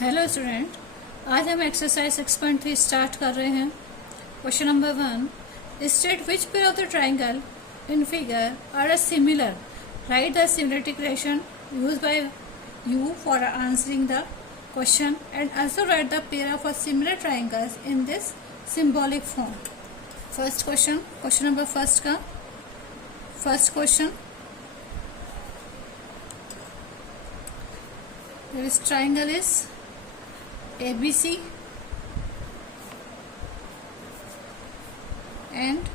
Hello student, आज हम exercise 6.3 start कर रहे हैं। Question number 1, state which pair of the triangle in figure are similar. Write the similarity equation used by you for answering the question and also write the pair of similar triangles in this symbolic form. First question, question number first का first question, this triangle is ABC and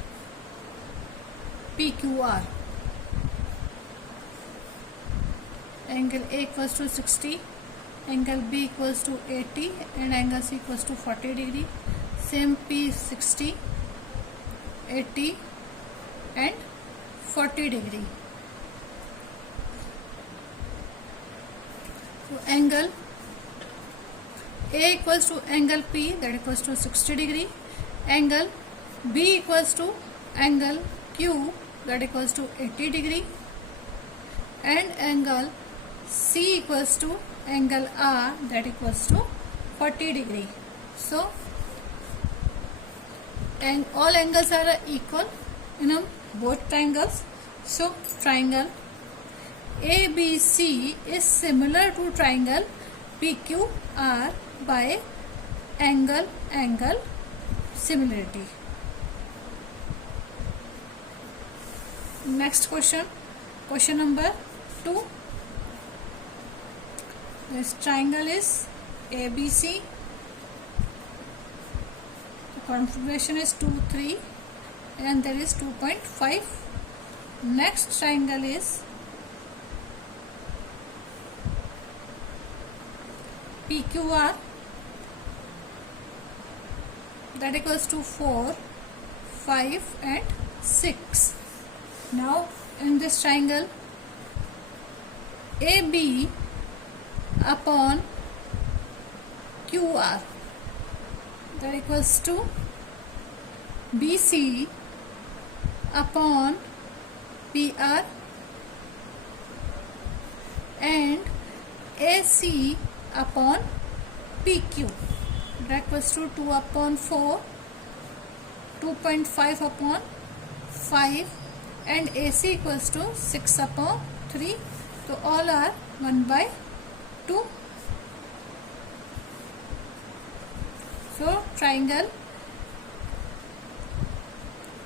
PQR. Angle A equals to 60, angle B equals to 80 and angle C equals to 40 degree. Same P 60, 80 and 40 degree. So angle A equals to angle P, that equals to 60 degree. Angle B equals to angle Q, that equals to 80 degree. And angle C equals to angle R, that equals to 40 degree. So and all angles are equal in both triangles. So triangle ABC is similar to triangle PQR by angle similarity. Next question, question number 2. This triangle is ABC. The configuration is 2, 3 and there is 2.5. Next triangle is PQR, that equals to 4, 5 and 6. Now in this triangle AB upon QR, that equals to BC upon PR and AC upon PQ, that equals to 2 upon 4, 2.5 upon 5 and AC equals to 6 upon 3. So all are 1 by 2. So triangle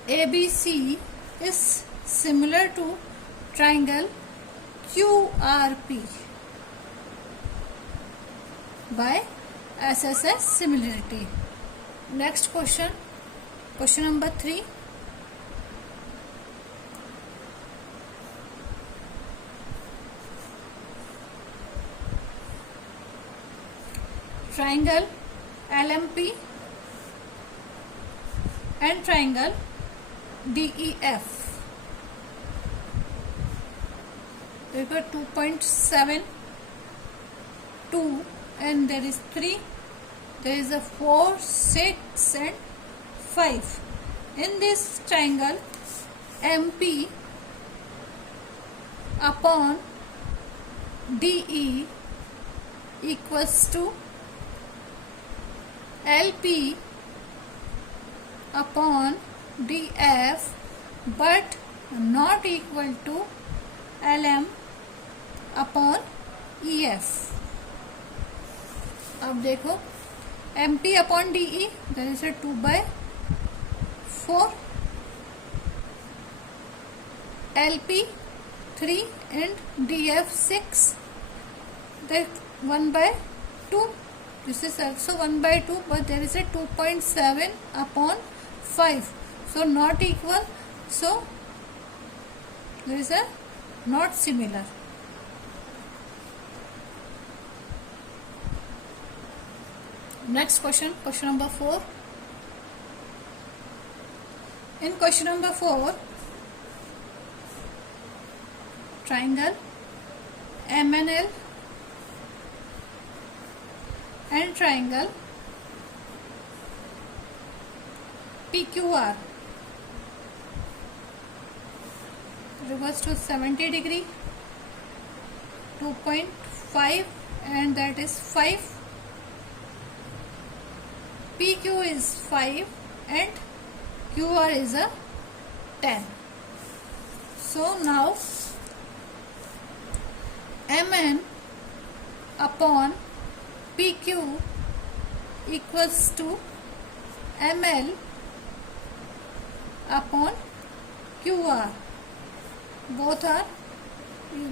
ABC is similar to triangle QRP by SSS similarity. Next question, question number 3. Triangle LMP and triangle DEF. There were 2.7, 2 and there is 3, there is a 4, 6 and 5. In this triangle MP upon DE equals to LP upon DF but not equal to LM upon EF. अब देखो MP upon DE, there is a 2 by 4, LP 3 and DF 6, there 1 by 2. This is also 1 by 2, but there is a 2.7 upon 5, so not equal. So there is a not similar. Next question, question number 4. In question number 4, triangle MNL and triangle PQR reverse to 70 degree, 2.5 and that is 5 PQ is 5 and QR is a 10. So now MN upon PQ equals to ML upon QR. Both are,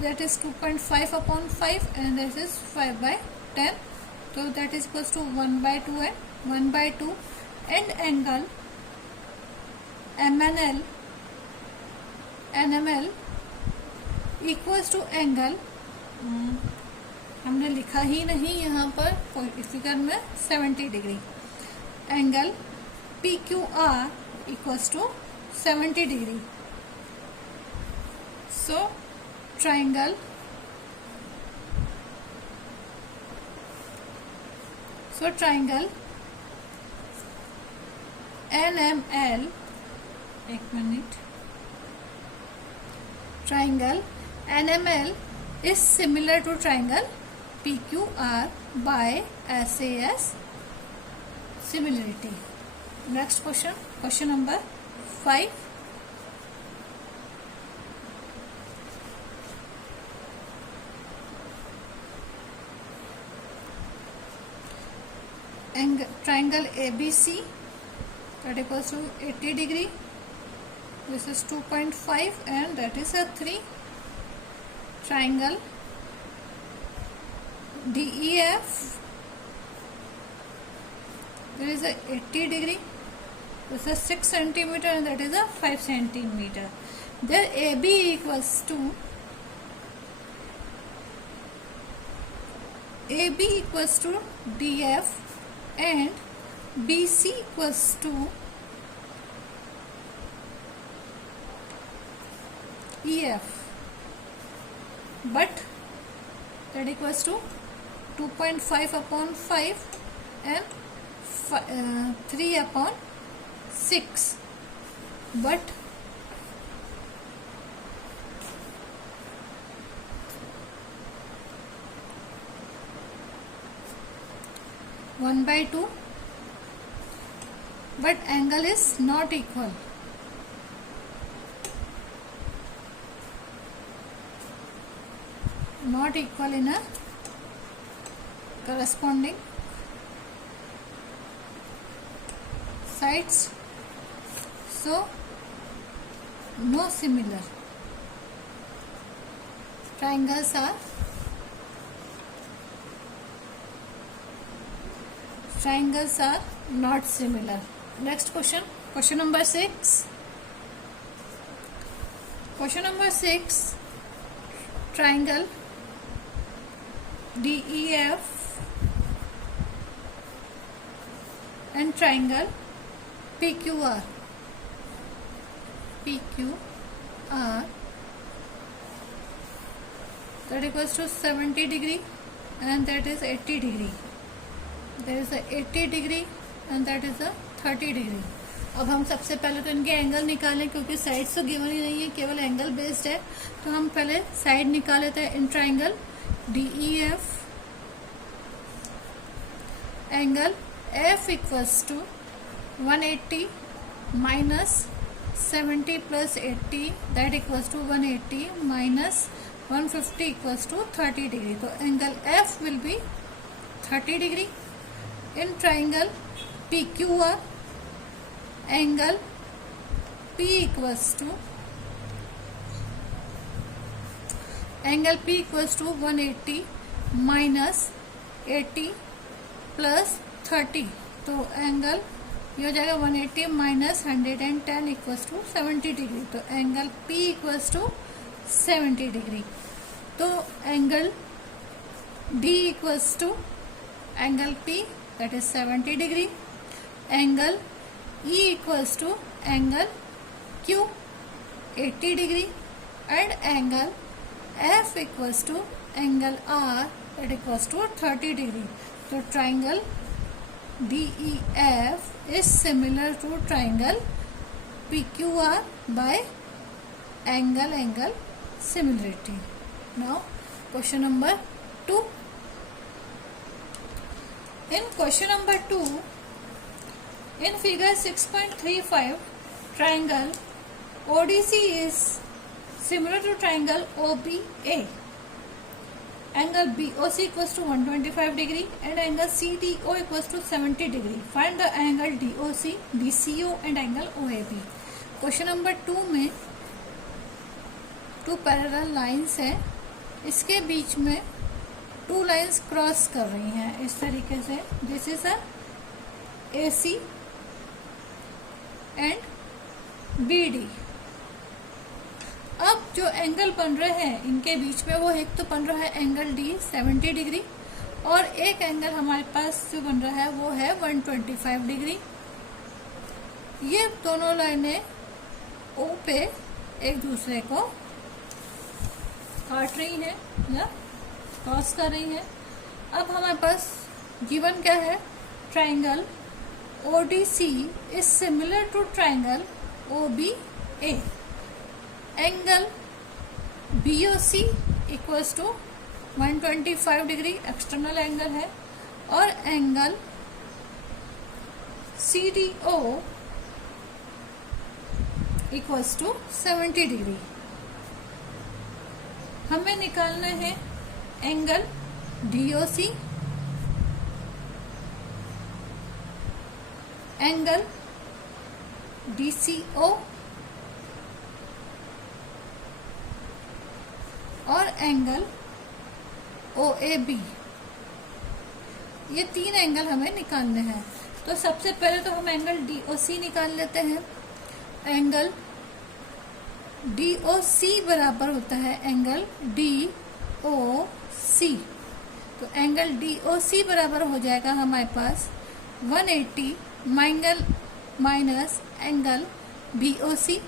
that is 2.5 upon 5 and this is 5 by 10. So that is equals to 1 by 2 and 1 by 2, and angle MNL NML equals to angle हमने लिखा ही नहीं यहाँ पर figure में 70 degree. Angle PQR equals to 70 degree. So triangle NML, एक minute, triangle NML is similar to triangle PQR by SAS similarity. Next question, question number 5. Triangle ABC, that equals to 80 degree. This is 2.5 and that is a 3. Triangle DEF, there is a 80 degree. This is 6 centimeter and that is a 5 centimeter. There AB equals to DF and BC equals to EF, but that equals to 2.5 upon 5 and 3 upon 6, but one by 2, but angle is not equal. Not equal in a corresponding sides, so no similar. Triangles are not similar. Next question, question number 6. Question number 6, triangle DEF and triangle PQR that equals to 70 degree and that is 80 degree. There is a 80 degree and that is a 30 degree. अब हम सबसे पहले तो इनके angle निकालें, क्योंकि sides तो given ही नहीं है, केवल एंगल बेस्ड है. तो हम पहले साइड निकाल लेते हैं. In triangle DEF angle F equals to 180 minus 70 plus 80, that equals to 180 minus 150 equals to 30 degree. तो angle F will be 30 degree. In triangle PQR angle P equals to 180 minus 80 plus 30. तो angle ये हो जाएगा 180 minus 110 equals to 70 degree. तो angle P equals to 70 degree. तो angle D equals to angle P, that is 70 degree. Angle E equals to angle Q, 80 degree, and angle F equals to angle R, that equals to 30 degree. So triangle DEF is similar to triangle PQR by angle similarity. Now question number 2. In question number 2, In figure 6.35, triangle ODC is similar to triangle OBA. Angle BOC equals to 125 degree and angle CDO equals to 70 degree. Find the angle DOC, DCO and angle OAB. Question number 2 में 2 parallel lines है, इसके बीच में 2 lines cross कर रही हैं इस तरीके से. This is a AC and BD. अब जो एंगल बन रहे हैं इनके बीच में, वो एक तो बन रहा है एंगल D 70 डिग्री और एक एंगल हमारे पास जो बन रहा है वो है 125 डिग्री. ये दोनों लाइनें O पे एक दूसरे को काट रही हैं या क्रॉस कर रही हैं. अब हमारे पास गिवन क्या है, triangle ODC is similar to triangle OBA. Angle BOC equals to 125 degree external angle है और angle CDO equals to 70 degree. हमें निकालना है एंगल DOC, एंगल DCO और एंगल OAB. ये 3 एंगल हमें निकालने हैं. तो सबसे पहले तो हम एंगल DOC निकाल लेते हैं. एंगल DOC बराबर होता है एंगल DOC. तो एंगल DOC बराबर हो जाएगा हमारे पास 180 minus angle BOC,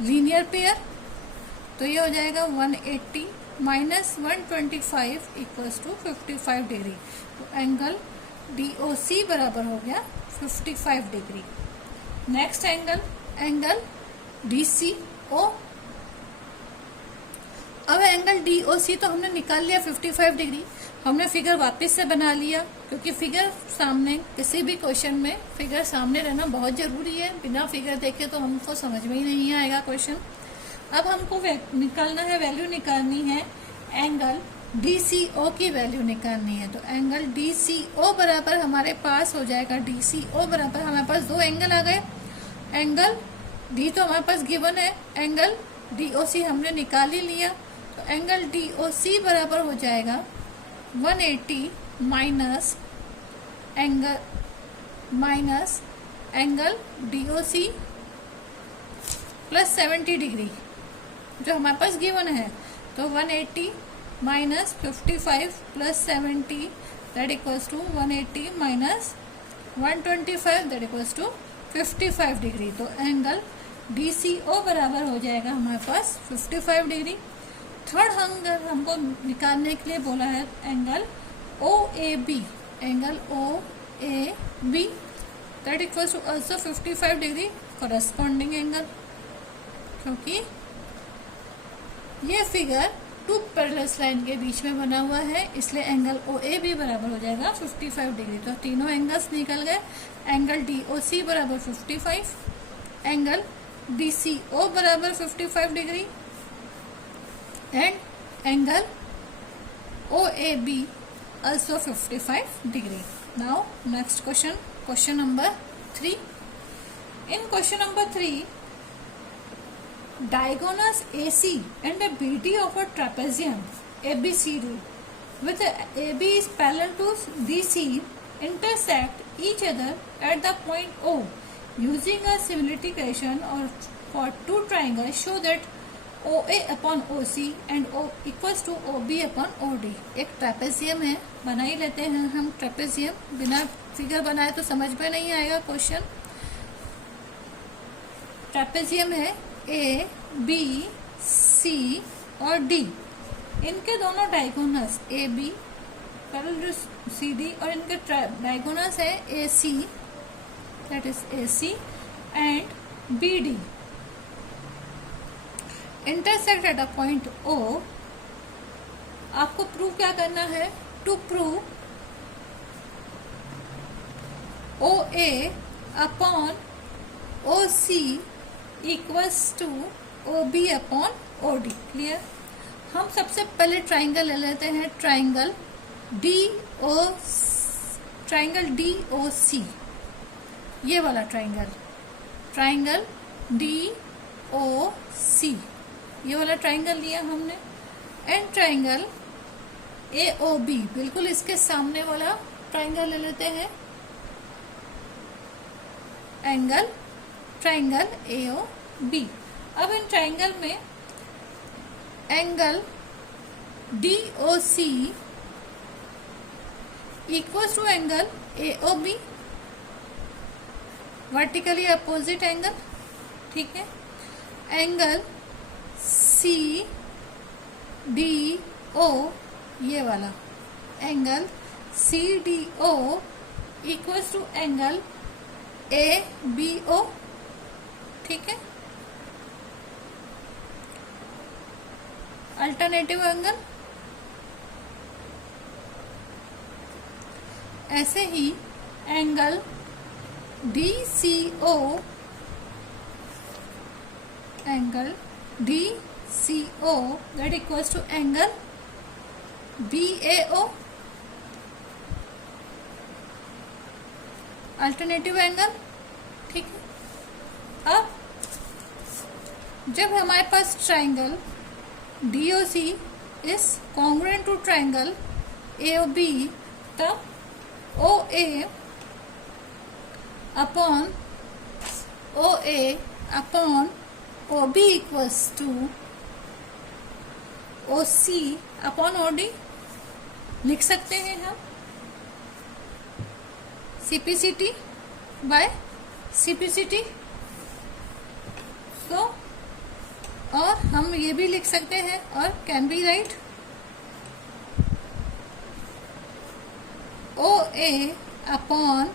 linear pair. तो ये हो जाएगा 180 माइनस 125 इक्वल्स टू 55 डिग्री. तो एंगल DOC बराबर हो गया 55 डिग्री. Next angle DCO. अब एंगल DOC तो हमने निकाल लिया 55 डिग्री. हमने फिगर वापस से बना लिया क्योंकि फिगर सामने, किसी भी क्वेश्चन में फिगर सामने रहना बहुत जरूरी है. बिना फिगर देखे तो हमको समझ में ही नहीं आएगा क्वेश्चन. अब हमको निकालना है, वैल्यू निकालनी है एंगल DCO की वैल्यू निकालनी है. तो एंगल DCO बराबर हमारे पास हो जाएगा, DCO बराबर हमारे पास 2 एंगल आ गए. एंगल D तो हमारे पास गिवन है, एंगल DOC हमने निकाल ही लिया. तो एंगल DOC बराबर हो जाएगा 180 minus angle DOC plus 70 degree जो हमारे पास गिवन है. तो 180 minus 55 plus 70 that equals to 180 minus 125 that equals to 55 degree. तो एंगल DCO बराबर हो जाएगा हमारे पास 55 डिग्री. थर्ड एंगल हमको निकालने के लिए बोला है angle OAB. Angle OAB that equals to also 55 degree corresponding angle. क्योंकि ये फिगर 2 पैरेलल लाइन के बीच में बना हुआ है इसलिए एंगल OAB बराबर हो जाएगा 55 डिग्री. तो तीनों एंगल्स निकल गए. एंगल DOC बराबर 55, एंगल DCO बराबर 55 degree and angle OAB also 55 degree. Now next question number 3. In question number 3, diagonals AC and a BD of a trapezium ABCD with AB is parallel to DC intersect each other at the point O. Using a similarity equation or for 2 triangles, show that OA upon OC and O equals to OB upon OD. एक trapezium है, बना ही लेते हैं हम trapezium. बिना figure बनाए तो समझ में नहीं आएगा क्वेश्चन. ट्रेपेजियम है A, B, C और D. इनके दोनों diagonals AB parallel to CD और इनके डायगोनल्स है AC that is AC and BD. Intersect at a point O. आपको प्रूव क्या करना है? To prove OA upon OC equals to OB upon OD। Clear. हम सबसे पहले ट्राइंगल ले लेते हैं, ट्राइंगल DOC, ये वाला ट्राइंगल DOC, ये वाला ट्राइंगल लिया हमने। एंड ट्राइंगल AOB, बिल्कुल इसके सामने वाला ट्राइंगल ले लेते हैं, ट्राइंगल AOB। अब इन ट्राइंगल में angle DOC equals to angle AOB, vertically opposite angle. ठीक है। एंगल CDO, ये वाला angle CDO equals to angle ABO। ठीक है। Alternative angle. ऐसे ही angle DCO that equals to angle BAO, alternative angle. ठीक है। अब जब हमारे पास triangle DOC is congruent to triangle AOB, तब OA upon OB equals to OC upon OD लिख सकते हैं हम, CPCT बाय CPCT। तो और हम ये भी लिख सकते हैं, और can be write OA upon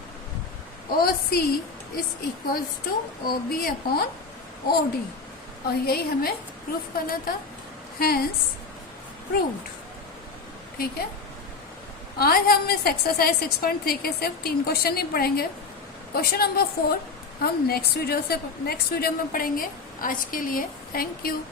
OC is equals to OB upon OD, और यही हमें प्रूफ करना था, हैंस प्रूव्ड। ठीक है। आज हम इस एक्सरसाइज 6.3 के सिर्फ 3 क्वेश्चन ही पढ़ेंगे। क्वेश्चन नंबर 4 हम नेक्स्ट वीडियो में पढ़ेंगे। आज के लिए थैंक यू।